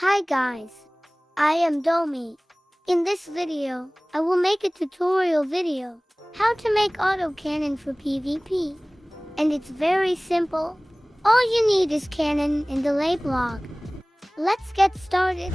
Hi guys, I am Domi. In this video, I will make a tutorial video how to make autocannon for PvP. And it's very simple. All you need is cannon and delay block. Let's get started.